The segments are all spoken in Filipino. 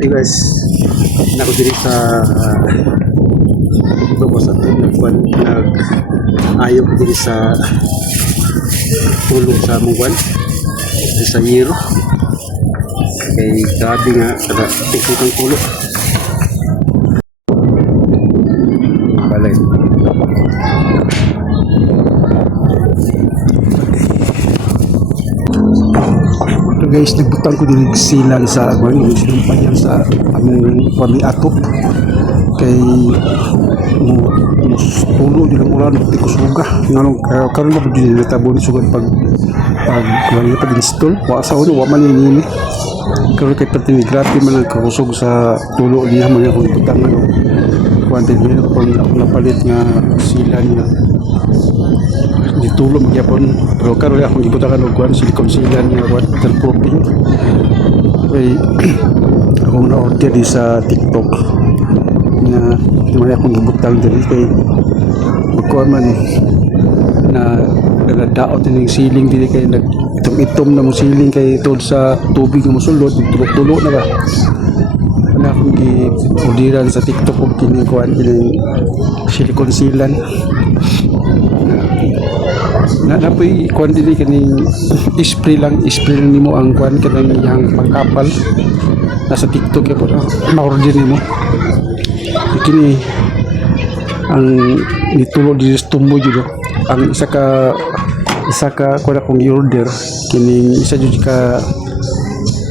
Hey guys, nako diri sa ito ko sa nag-ayok diri sa tulog sa mungwan sa Yero. Kay grabe nga kada tikutang ulo. Balay. So guys, nagbutang ko din silang sa yung sinumpayan sa among kami atop kay tulo din ang ulan di ko suga nganong karon na din natabo ni sugad pag wala pa install wa sa ulo wa man ini karon kay pati ni grabe man ang kakusog sa tulo niya man akong butang ano kuante din ko napalit nga silan nga ditulo magyapon pero karon akong gibutakan og kuan silicone silan nga waterproofing kay akong na-order di sa TikTok nga may akong gibutang diri kay magkuan man na nagadaot ning siling diri kay nagitom-itom na mo siling kay tod sa tubig nga mosulod tulo-tulo na ba ana akong gi-orderan sa TikTok og kini kuan kini silicone silan na napoy kuan dili kaning spray lang nimo ang kuan kanang iyang pangkapal nasa TikTok ya po ma-order nimo kini ang nitulo di tumbo jud ang isa ka kuan akong i-order kini isa jud ka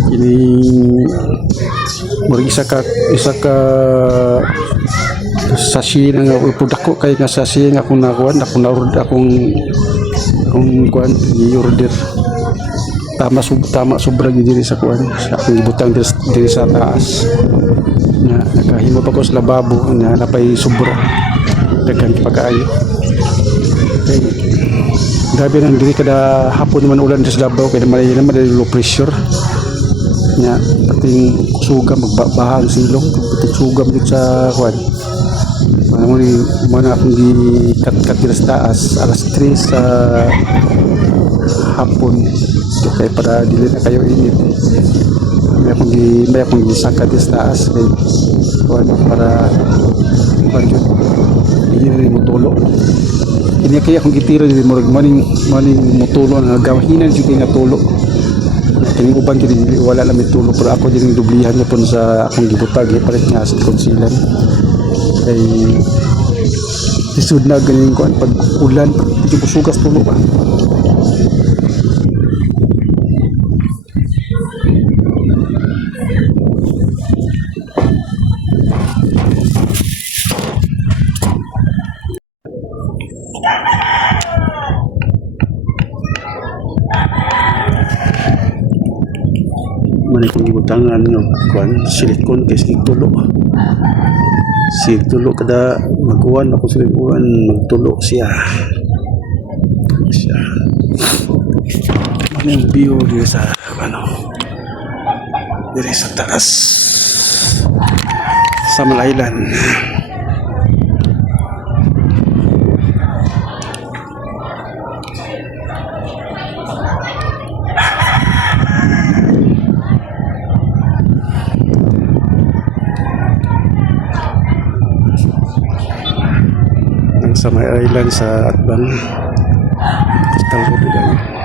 kini murag isa ka sachet nga product ko kay nga sachet nga akong nakuan akong na-order akong kuan i-order tama sobra gyud diri sa kuan sa akong ibutang diri sa taas na nakahimo pa ko sa lababo na napay sobra daghan pagkaayo kay grabe nang diri kada hapon man ulan sa Davao kay naman low pressure nya pating suga magbabaha ang silong pating suga gyud sa kuan mana akong gikat-kat diri sa taas alas 3 sa hapon kay para dili na kayo init may akong gisangka diri sa taas kay kuan para hindi na motulo ini kay akong gitira diri murag maning motulo nga gawahinan jud nga tulo kini uban kini wala lang tulo pero ako din dublihan na pun sa akong gibutag palit nga sa konsilan kay isud na ganing kuan pag ulan di ko sugas tulo ba manay kong gibutangan ng kuan silikon kay tulo kada magkuhan ako silikuan magtulo siya ano yung view dito sa dito sa taas sa Malaylan sa may island sa Atbang Coastal Road.